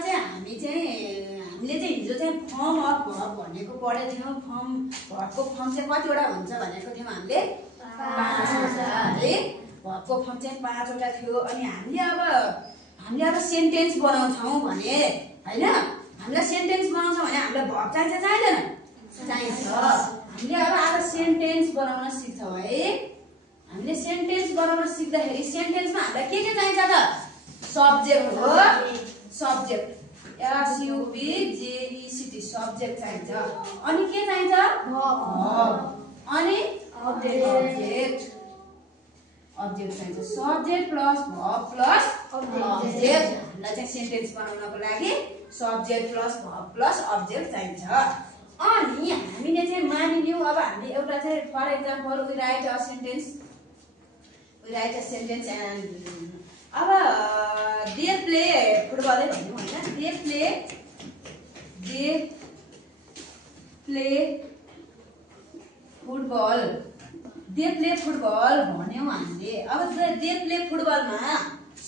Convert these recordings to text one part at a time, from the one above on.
चाहिँ हामीले चाहिँ हिजो चाहिँ फर्म अफ भर्ब भनेको पढेको थियौँ। भर्बको फर्म चाहिँ कतिवटा हुन्छ भनेको थियौँ हामीले 5वटा है। भर्बको फर्म चाहिँ 5वटा थियो। अनि हामीले अब सेन्टेन्स बनाउँछौँ भने हैन, हामीलाई सेन्टेन्स बनाउँछौँ भने हामीलाई भर्ब चाहिन्छ चाहिँदैन? चाहिन्छ। हामीले अब आज सेन्टेन्स बनाउन सिक्छौँ है। हामीले सेन्टेन्स बनाउन सिक्दाखेरि सेन्टेन्समा हामीलाई के चाहिन्छ त? सब्जेक्ट हो। सब्जेक्ट SUBJECT सब्जेक्ट चाहिन्छ। अनि के चाहिन्छ? भर्ब। अनि अब्जेक्ट चाहिन्छ। Subject plus verb plus object. हामीलाई चाहिँ सेन्टेन्स बनाउनको लागि subject plus verb plus object चाहिन्छ। अनि हामीले चाहिँ मानिलियौँ अब हामीले एउटा चाहिँ for example we write a sentence and अब दे प्ले फुटबलै भन्यौँ होइन। दे प्ले फुटबल भन्यौँ हामीले। अब दे प्ले फुटबलमा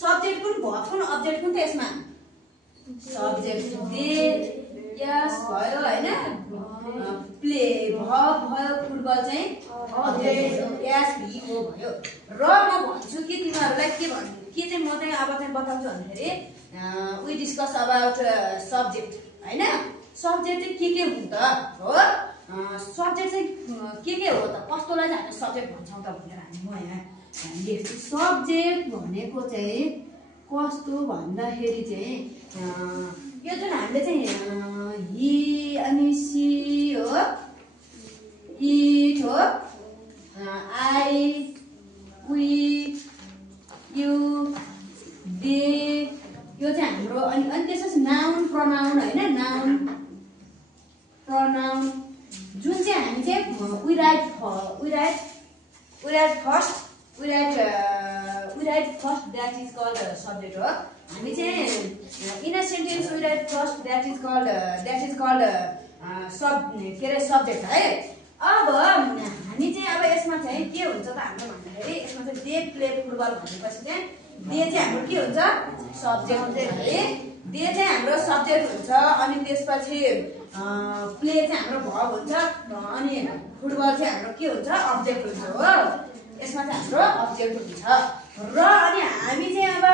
सब्जेक्ट कुन भर्ब कुन अब्जेक्ट कुन त यसमा? सब्जेक्ट दे यस भयो होइन। प्ले भर्ब भयो, फुटबल चाहिँ अब्जेक्ट हो SVO भयो। र म भन्छु कि तिमीहरूलाई के चाहिँ म चाहिँ अब चाहिँ बताउँछु भन्दाखेरि वी डिस्कस अबाउट सब्जेक्ट होइन। सब्जेक्ट चाहिँ के हुन्छ हो? सब्जेक्ट चाहिँ के हो त? कस्तोलाई चाहिँ हामी सब्जेक्ट भन्छौँ त भनेर म यहाँ लेख्छु। सब्जेक्ट भनेको चाहिँ कस्तो भन्दाखेरि चाहिँ यो जुन हामीले चाहिँ हि अनि सी हो, इट हो, आई वी यु दे यो चाहिँ हाम्रो अनि त्यसपछि नाउन प्रनाउन होइन। नाउन प्रनाउन जुन चाहिँ हामी चाहिँ we write first that is called subject हो। हामी चाहिँ in a sentence we write first that is called subject है। अब हामी चाहिँ अब यसमा चाहिँ के हुन्छ त हाम्रो भन्दाखेरि यसमा चाहिँ दे प्ले फुटबल भनेपछि चाहिँ दे चाहिँ हाम्रो के हुन्छ? सब्जेक्ट है। दे चाहिँ हाम्रो सब्जेक्ट हुन्छ। अनि त्यसपछि प्ले चाहिँ हाम्रो भर्ब हुन्छ। अनि फुटबल चाहिँ हाम्रो के हुन्छ? अब्जेक्ट हुन्छ हो। यसमा चाहिँ हाम्रो अब्जेक्ट हुन्छ। र अनि हामी चाहिँ अब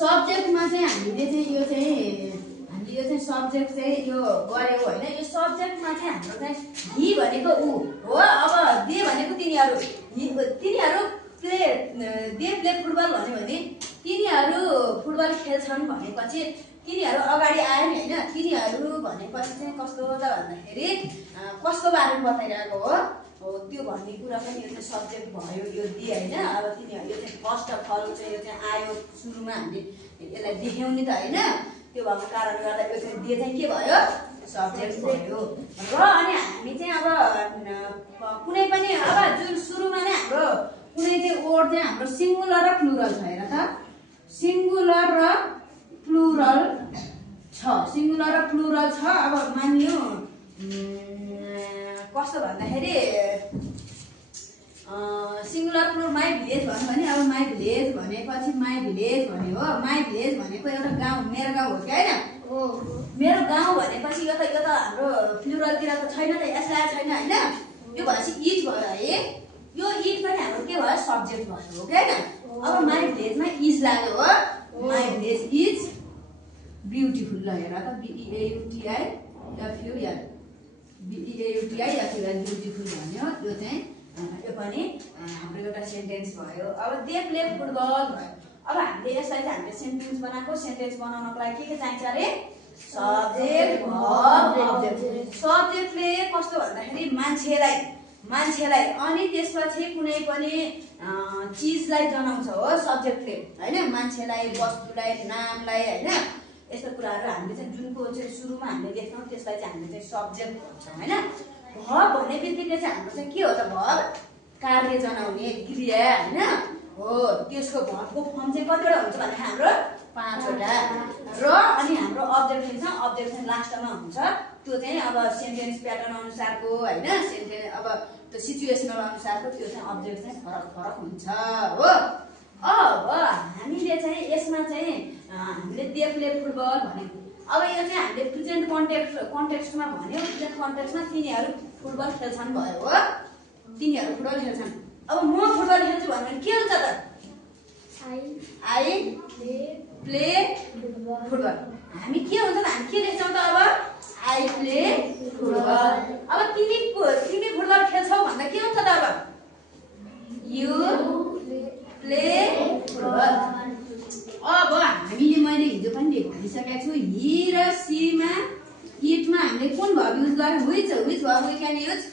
सब्जेक्टमा चाहिँ हामीले चाहिँ यो चाहिँ सब्जेक्ट चाहिँ यो गऱ्यौँ होइन। यो सब्जेक्टमा चाहिँ हाम्रो चाहिँ हि भनेको ऊ हो। अब दे भनेको तिनीहरू दे प्ले फुटबल भन्यो भने तिनीहरू फुटबल खेल्छन् भनेपछि तिनीहरू अगाडि आयो नि होइन। तिनीहरू भनेपछि चाहिँ कस्तो त भन्दाखेरि कस्तो बारेमा बताइरहेको हो त्यो भन्ने कुरा पनि यो चाहिँ सब्जेक्ट भयो यो दे होइन। अब तिनीहरू यो चाहिँ फर्स्ट अफ अल चाहिँ यो चाहिँ आयो सुरुमा हामीले यसलाई देख्यौँ नि त होइन। त्यो भएको कारणले गर्दा यो चाहिँ दे चाहिँ के भयो? सब्जेक्ट भयो। र अनि हामी चाहिँ अब कुनै पनि अब जुन सुरुमा नै हाम्रो कुनै चाहिँ वर्ड चाहिँ हाम्रो सिङ्गुलर र प्लुरल छ। हेर त सिङ्गुलर र प्लुरल छ। अब मानियो कस्तो भन्दाखेरि सिङ्गुलर प्लुरल माई भिलेज भन्यो भने अब माई भिलेज भनेपछि माई भिलेज भन्यो हो। माई भिलेज भनेको एउटा गाउँ, मेरो गाउँ हो कि होइन? मेरो गाउँ भनेपछि यो त हाम्रो प्लुरलतिर त छैन त, यसलाई छैन होइन। यो भएपछि इट भयो है। यो इट पनि हाम्रो के भयो? सब्जेक्ट भयो हो कि होइन? अब माई भिलेजमा इज लाग्यो हो। My village is beautiful. ल हेर त BEAUTIFUL ब्युटिफुल भन्यो। यो चाहिँ यो पनि हाम्रो एउटा सेन्टेन्स भयो। अब दे प्ले फुटबल भयो। अब हामीले यसलाई चाहिँ हामीले सेन्टेन्स बनाएको। सेन्टेन्स बनाउनको लागि के चाहिन्छ अरे? Subject verb object. सब्जेक्टले कस्तो भन्दाखेरि मान्छेलाई अनि त्यसपछि कुनै पनि चिजलाई जनाउँछ हो सब्जेक्टले होइन। मान्छेलाई, वस्तुलाई, नामलाई होइन। यस्तो कुराहरू हामीले चाहिँ जुनको चाहिँ सुरुमा हामीले देख्छौँ त्यसलाई चाहिँ हामीले चाहिँ सब्जेक्ट भन्छौँ होइन। भर्ब भन्ने बित्तिकै चाहिँ हाम्रो चाहिँ के हो त? भर्ब कार्य जनाउने क्रिया होइन हो। त्यसको भर्बको फर्म चाहिँ कतिवटा हुन्छ भने हाम्रो 5वटा। र अनि हाम्रो अब्जेक्ट हुन्छ। अब्जेक्ट चाहिँ लास्टमा हुन्छ। त्यो चाहिँ अब सेन्टेन्स प्याटर्न अनुसारको होइन। सेन्टेन्स अब त्यो सिचुएसनल अनुसारको त्यो चाहिँ अब्जेक्ट चाहिँ फरक हुन्छ हो। अब हामीले चाहिँ यसमा चाहिँ हामीले दे प्ले फुटबल भन्यौँ। अब यो चाहिँ हामीले प्रेजेन्ट कन्टेक्स्टमा भन्यो। प्रेजेन्ट कन्टेक्स्टमा तिनीहरू फुटबल खेल्छन् भयो हो, तिनीहरू फुटबल खेल्छन्। अब म फुटबल खेल्छु भन्यो भने के हुन्छ त? I play football. हामी के हुन्छ त? हामी के लेख्छौँ त अब? I play football. अब तिमी फुटबल खेल्छौ भन्दा के हुन्छ त अब? You play football. अब हामीले मैले हिजो पनि भनिसकेको छु, हि र सीमा इटमा हामीले कुन भर्ब युज गर्यौँ? which verb we can use?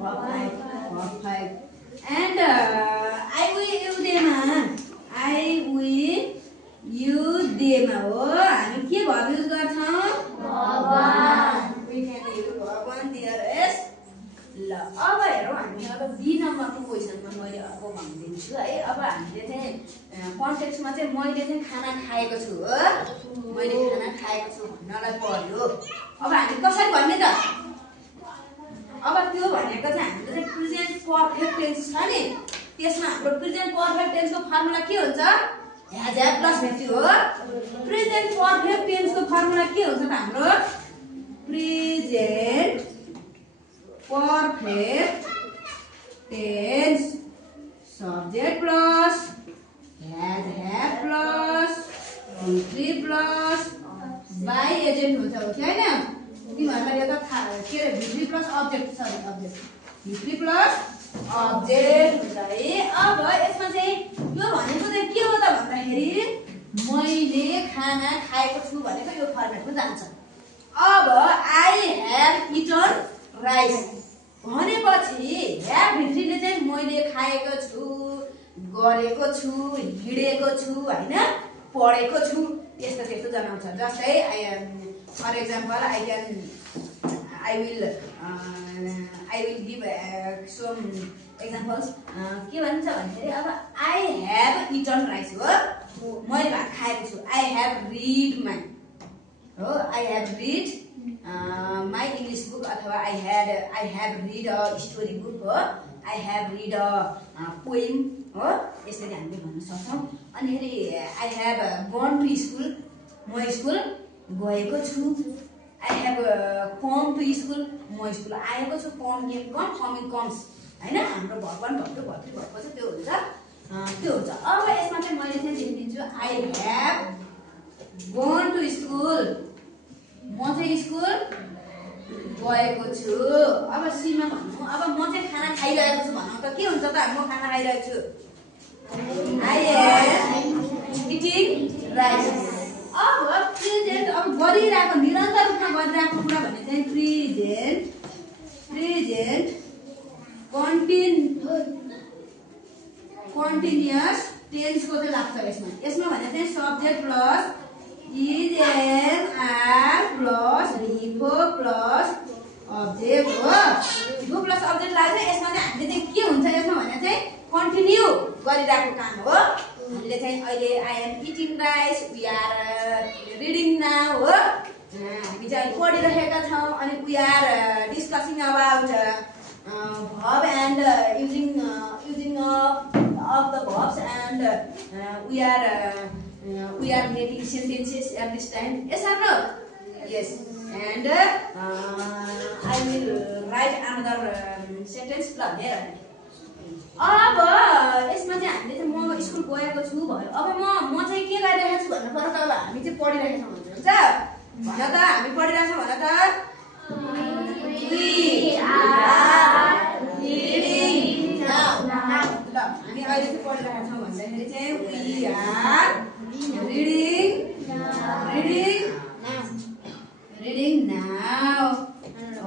verb 5 and I we you देमा हो हामी के verb युज गर्छौँ? we can use verb 1 there is। ल अब हेरौँ हामी अब बी नम्बरको क्वेसनमा मैले अर्को भनिदिन्छु है। अब हामीले चाहिँ कन्टेक्स्टमा चाहिँ मैले चाहिँ खाना खाएको छु हो, मैले खाना खाएको छु भन्नलाई पर्यो। अब हामी कसरी भन्ने त? अब त्यो भनेको चाहिँ हाम्रो चाहिँ प्रेजेन्ट पर्फेक्ट टेन्स छ नि, त्यसमा हाम्रो प्रेजेन्ट पर्फेक्ट टेन्सको फर्मुला के हुन्छ? ह्याज ह्याभ प्लस भेटी हो। प्रेजेन्ट पर्फेक्ट टेन्सको फर्मुला के हुन्छ त हाम्रो? Present perfect tense subject plus has have plus V plus by agent हुन्छ हो कि होइन? तिमीहरूलाई यो त के अरे V plus object, sorry object, V plus object हुन्छ है। अब यसमा चाहिँ यो भनेको चाहिँ के हो त भन्दाखेरि मैले खाना खाएको छु भनेको यो फर्मेटमा जान्छ। अब आई हेभ इटन राइस भनेपछि ह्याभ भित्रीले चाहिँ मैले खाएको छु, गरेको छु, हिँडेको छु होइन, पढेको छु, त्यस्तो त्यस्तो जनाउँछ। जस्तै for example I will give some examples। के भन्छ भन्दाखेरि अब I have eaten rice हो, मैले भात खाएको छु। I have read my English book अथवा I have read a story book हो, I have read a poem हो, यसरी हामीले भन्न सक्छौँ। अनिखेरि I have gone to school, म स्कुल गएको छु। I have come to school, म स्कुल आएको छु। coming comes होइन, हाम्रो भर्ब 1 भर्ब 2 भर्ब 3 भर्ब छ, त्यो हुन्छ। अब यसमा चाहिँ मैले चाहिँ लेखिदिन्छु I have gone to school, म चाहिँ स्कुल गएको छु। अब सीमा भन्नु, अब म चाहिँ खाना खाइरहेको छु भनौँ त के हुन्छ त? म खाना खाइरहेको छु, I am eating rice। अब प्रेजेन्ट अब गरिरहेको निरन्तर रूपमा गरिरहेको कुरा भने चाहिँ प्रेजेन्ट कन्टिन्युअस टेन्सको चाहिँ लाग्छ यसमा भने चाहिँ subject plus is am are plus रिफो प्लस अब्जेक्ट हो। रिफो प्लस अब्जेक्ट लाग्छ। यसमा चाहिँ हामीले चाहिँ के हुन्छ यसमा भने चाहिँ कन्टिन्यू गरिरहेको काम हो। हामीले चाहिँ अहिले I am eating rice, we are reading now हो, हामी चाहिँ पढिरहेका छौँ। अनि we are discussing about verb and using of the verbs and we are making sentences at this time. Yes or no? Yes. And I will write another sentence plus here. अब यसमा चाहिँ हामीले चाहिँ म स्कुल गएको छु भयो। अब म चाहिँ के गरिरहेको छु भन्नु पर्छ त? अब हामी चाहिँ पढिरहेका छौँ भन्नुहुन्छ भन त, हामी पढिरहेका छौँ भन त। We are reading now। ल हामी अहिले चाहिँ पढिरहेका छौँ भन्दाखेरि चाहिँ we are reading now।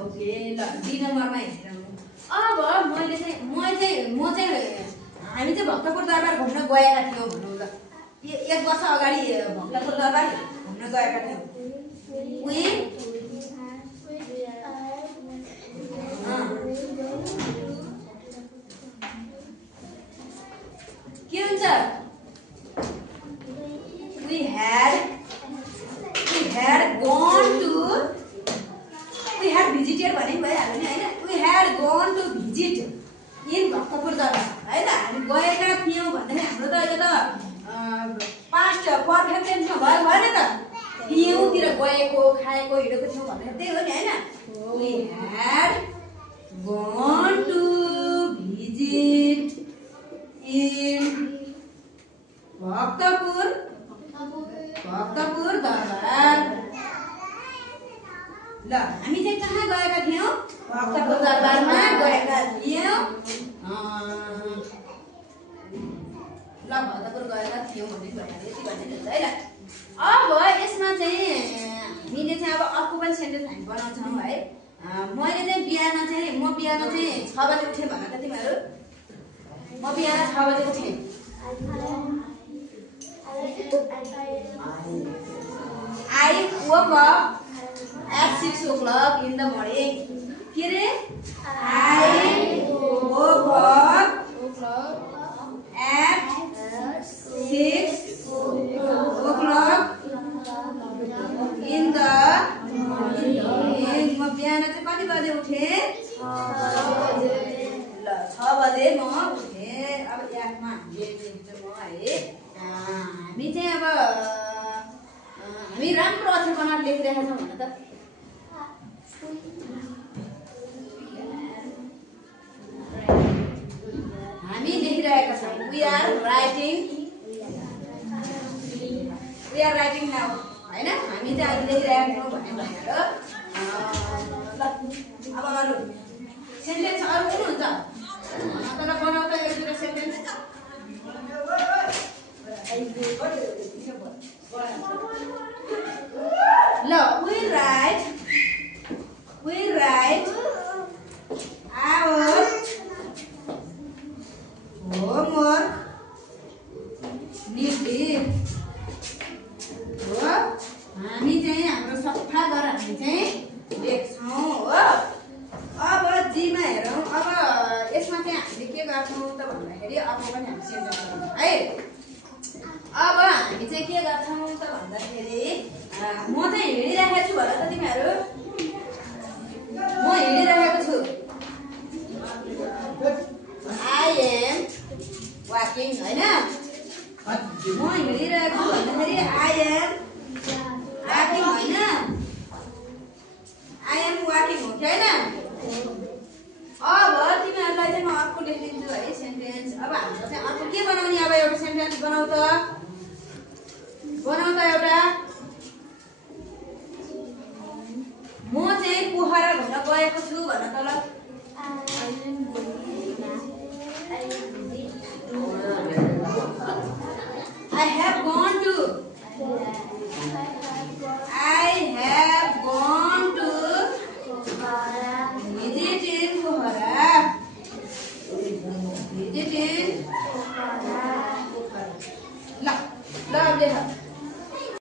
Okay ल डी नम्बरमा हेरौँ। अब मैले चाहिँ म चाहिँ हामी चाहिँ भक्तपुर दरबार घुम्न गएका थियौँ भनौँ ल। 1 वर्ष अगाडि भक्तपुर दरबार घुम्न गएका थियौँ। के हुन्छ? we had visited भने भइहाल्यो नि हैन। we had gone to visit in Bhaktapur दरबार हैन। हामी गएका थियौँ भन्दाखेरि हाम्रो त यो त पास्ट पर्फेक्ट टेन्स ठाउँतिर गएको खाएको हिँडेको थियौँ भनेर त्यही हो नि हैन we had gone to visit in Bhaktapur दरबार ल हामी चाहिँ कहाँ गएका थियौँ भक्तपुर दरबारमा गएका थियौँ ल भक्तपुर गएका थियौँ भन्ने भइहाल्यो यति भन्ने जस्तो है ल अब यसमा चाहिँ हामीले चाहिँ अब अर्को पनि सेन्टेन्स हामी बनाउँछौँ है मैले चाहिँ बिहान चाहिँ 6 बजे उठेँ भन त तिमीहरू म बिहान 6 बजे उठेँ I woke up at 6 o'clock in the morning. के रे I woke up at 6 o'clock in the morning. म बिहान चाहिँ कति बजे उठेँ ल 6 बजे म उठेँ अब यादमा हामीले है हामी चाहिँ अब हामी राम्रो अक्षर बनाएर लेखिरहेका छौँ भन त हामी लेखिरहेका छौँ we are writing now हैन हामी चाहिँ अहिले लेखिरहेका छौँ भन्ने भइहाल्यो ल अब अरु सेन्टेन्स अरु कुन हुन्छ तर बनाउ त एक दुईटा sentence No, we write our homework neatly. हो हामी चाहिँ हाम्रो सफा गरेर हामी चाहिँ लेख्छौँ हो अब जीमा हेरौँ अब यसमा चाहिँ हामीले के गर्छौँ त भन्दाखेरि अब पनि हामी सेन्टेन्स गर्छौँ है अब हामी चाहिँ के गर्छौँ त भन्दाखेरि म चाहिँ हिँडिरहेको छु भन त तिमीहरू म हिँडिरहेको छु I am walking हैन म हिँडिरहेको छु भन्दाखेरि I am walking हैन I am walking हो कि हैन अब तिमीहरूलाई चाहिँ म अर्को लेखिदिन्छु है सेन्टेन्स अब हाम्रो चाहिँ अर्को के बनाउने अब एउटा सेन्टेन्स बनाउ त एउटा म चाहिँ पोखरा घुम्न गएको छु भन त ल I have gone to visit in Pokhara